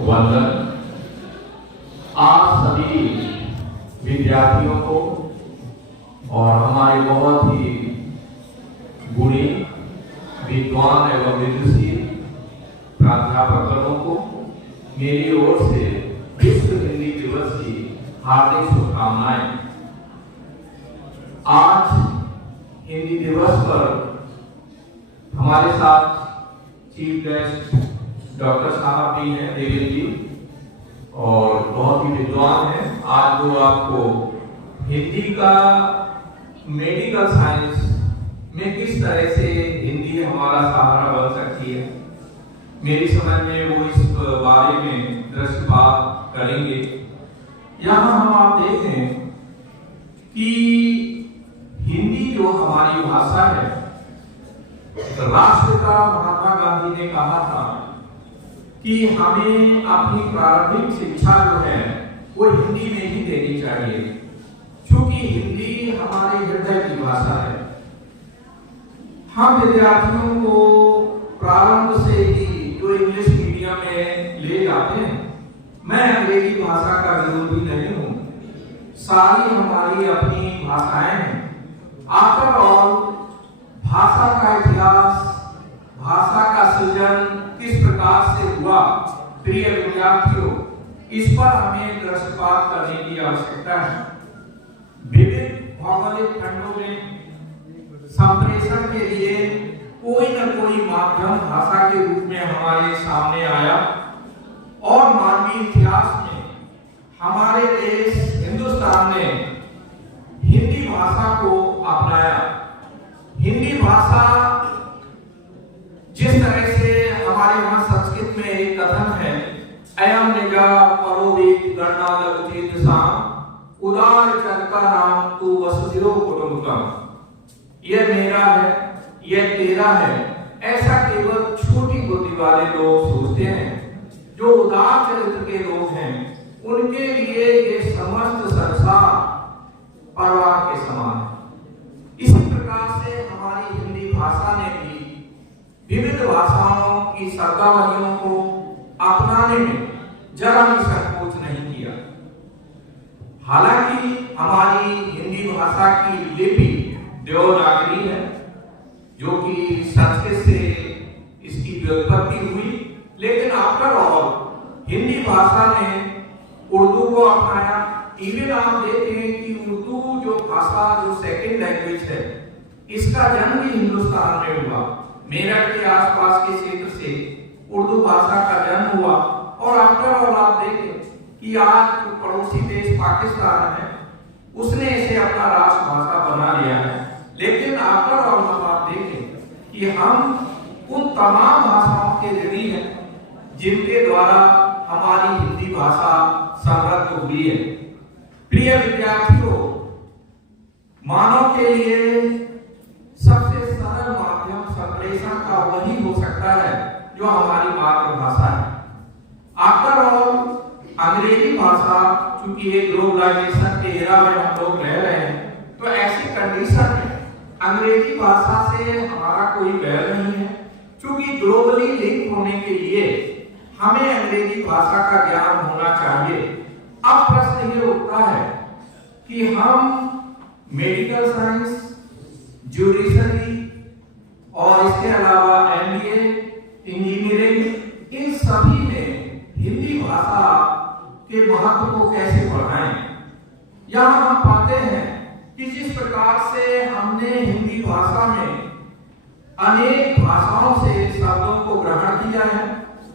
वंदन। आप सभी विद्यार्थियों को और हमारे बहुत ही गुणी विद्वान एवं विदुषी प्राध्यापक गणों को मेरी ओर से विश्व हिंदी दिवस की हार्दिक शुभकामनाएं। आज हिंदी दिवस पर हमारे साथ चीफ गेस्ट डॉक्टर साहब भी हैं, देवेंद्र जी, और बहुत ही विद्वान हैं। आज वो आपको हिंदी का मेडिकल साइंस में किस तरह से हिंदी हमारा सहारा बन सकती है, मेरी समझ में वो इस बारे में दृष्टिपात करेंगे। यहाँ हम आप देखें कि हिंदी जो हमारी भाषा है, राष्ट्रपिता महात्मा गांधी ने कहा था कि हमें अपनी प्रारंभिक शिक्षा जो है वो हिंदी में ही देनी चाहिए, क्योंकि हिंदी हमारे हृदय की भाषा है। हम विद्यार्थियों को प्रारंभ से ही जो इंग्लिश मीडियम में ले जाते हैं, मैं अंग्रेजी भाषा का विरोधी नहीं हूँ, सारी हमारी अपनी भाषाएं हैं। आफ्टर ऑल भाषा का इतिहास, भाषा का सृजन किस प्रकार से हुआ, प्रिय विद्यार्थियों, इस पर हमें दृष्टिपात करने की आवश्यकता है। विभिन्न भौगोलिक खंडों में संप्रेषण के लिए कोई न कोई माध्यम भाषा के रूप में हमारे सामने आया और मानवीय इतिहास में हमारे देश हिंदुस्तान ने हिंदी भाषा को अपनाया। हिंदी भाषा जिस तरह से हमारे यहाँ संस्कृत में एक कथन है, अयम निजा परोवेद गणना लगते दिशाम उदार चरका नाम तू वसुधिरो कुटुंबकम। यह मेरा है, यह तेरा है, ऐसा केवल छोटी बुद्धि वाले लोग सोचते हैं। जो उदार चरित्र के लोग हैं, उनके लिए ये समस्त संसार परिवार के समान है। इसी प्रकार से हमारी हिंदी भाषा ने भी विविध भाषाओं की शब्दावलियों को अपनाने में जरा भी संकोच नहीं किया। हालांकि हमारी हिंदी भाषा की लिपि देवनागरी है, जो कि संस्कृत से इसकी व्युत्पत्ति हुई, लेकिन आफ्टर ऑल हिंदी भाषा ने उर्दू को अपनाया। इवन आप देखें कि उर्दू जो भाषा, जो सेकंड लैंग्वेज है, इसका जन्म भी हिंदुस्तान में हुआ। मेरठ के आसपास के क्षेत्र से उर्दू भाषा का जन्म हुआ और आफ्टर ऑल आप देखें कि आज जो पड़ोसी देश पाकिस्तान है, उसने इसे अपना राष्ट्रभाषा बना लिया है। लेकिन आफ्टर ऑल हम आप देखें कि हम उन तमाम भाषाओं के ऋणी हैं जिनके द्वारा हमारी हिंदी भाषा समृद्ध हुई है। प्रिय विद्यार्थियों, मानव के लिए सबसे सरल माध्यम संप्रेषण का वही हो सकता है जो हमारी मातृभाषा है। आफ्टर ऑल अंग्रेजी भाषा, चूंकि ये ग्लोबलाइजेशन के एरा में हम लोग रह रहे हैं, तो ऐसी कंडीशन में अंग्रेजी भाषा से हमारा कोई बैर नहीं है। चूंकि ग्लोबली लिंक होने के लिए हमें अंग्रेजी भाषा का ज्ञान होना चाहिए। अब प्रश्न ये उठता है कि हम मेडिकल साइंस, ज्यूडिशरी और इसके अलावा एमबीए, इंजीनियरिंग, इन सभी में हिंदी भाषा के महत्व को कैसे बढ़ाएं। यहाँ हम पाते हैं कि जिस प्रकार से हमने हिंदी भाषा में अनेक भाषाओं से शब्दों को ग्रहण किया है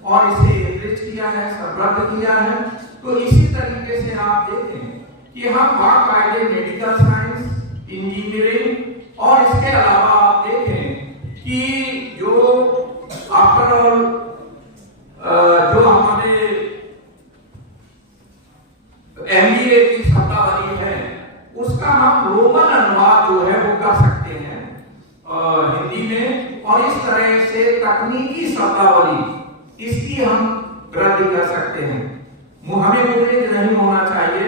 और इसे एनरिच किया है, समृद्ध किया है, तो इसी तरीके से आप देखें कि हम बाकायदे मेडिकल साइंस, इंजीनियरिंग और इसके अलावा आप देखें कि जो आफ्टर ऑल जो हमारे एमबीए की शब्दावली है, उसका हम रोमन अनुवाद जो है वो कर सकते हैं हिंदी में, और इस तरह से तकनीकी शब्दावली इसकी हम वृद्धि कर सकते हैं। हमें मुद्रित नहीं होना चाहिए।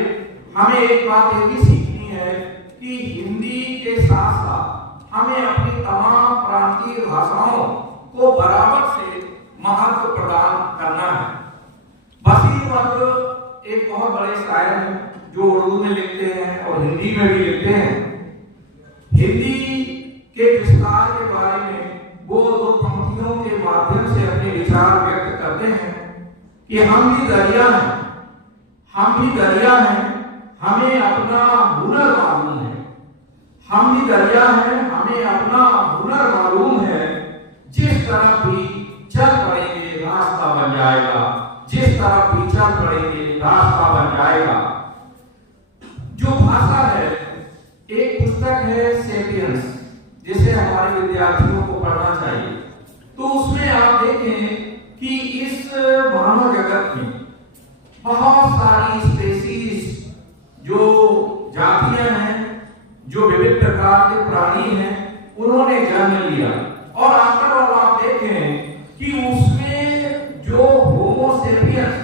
हमें एक बात ये भी सीखनी है कि हिंदी के साथ साथ हमें अपनी तमाम प्रांतीय भाषाओं को बराबर से महत्व प्रदान करना है। भारतीय एक बहुत बड़े शायर हैं जो उर्दू में लिखते हैं और हिंदी में भी लिखते हैं। हिंदी के विस्तार के बारे में वो दो पंक्तियों के माध्यम से अपने विचार व्यक्त करते हैं कि हम भी दरिया हैं, हम भी दरिया हैं, हमें अपना हुनर मालूम है। हम भी दरिया हैं, हमें अपना हुनर मालूम है। जिस तरफ भी चल पड़ेंगे रास्ता बन जाएगा, जिस तरफ भी चल पड़ेंगे रास्ता बन जाएगा। जो भाषा है, एक पुस्तक है सेपियंस, जिसे हमारे विद्यार्थियों को पढ़ना चाहिए। तो उसमें आप देखें कि इस मानव जगत में बहुत सारी स्पेसीज, जो जातियां हैं, जो विभिन्न प्रकार के प्राणी हैं, उन्होंने जन्म लिया। और आफ्टर ऑल आप देखें कि उसमें जो होमो सेपियंस,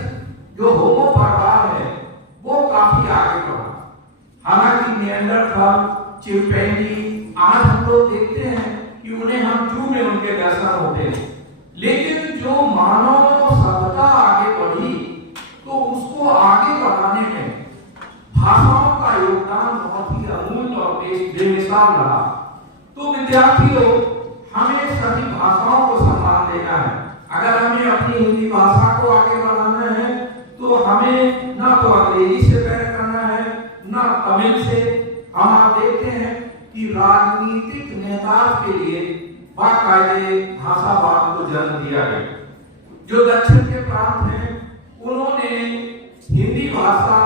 जो होमो परिवार है, वो काफी आगे बढ़ा। हालांकि निएंडरथाल, चिंपैंजी, आज हम लोग देखते हैं कि उन्हें हम जू में उनके दर्शन होते हैं। लेकिन जो मानव सभ्यता आगे बढ़ी, तो उसको आगे बढ़ाने में भाषाओं का योगदान बहुत ही अमूल्य और बेमिसाल रहा। तो विद्यार्थियों, हमें सभी भाषाओं को सम्मान देना है। अगर हमें अपनी हिंदी भाषा को आगे बढ़ाना है तो हमें ना तो अंग्रेजी से पहले करना है, ना तमिल से। हम आप देखते हैं कि राजनीतिक नेता के लिए बाकायदे भाषावाद को जन्म दिया गया। जो दक्षिण के प्रांत हैं, उन्होंने हिंदी भाषा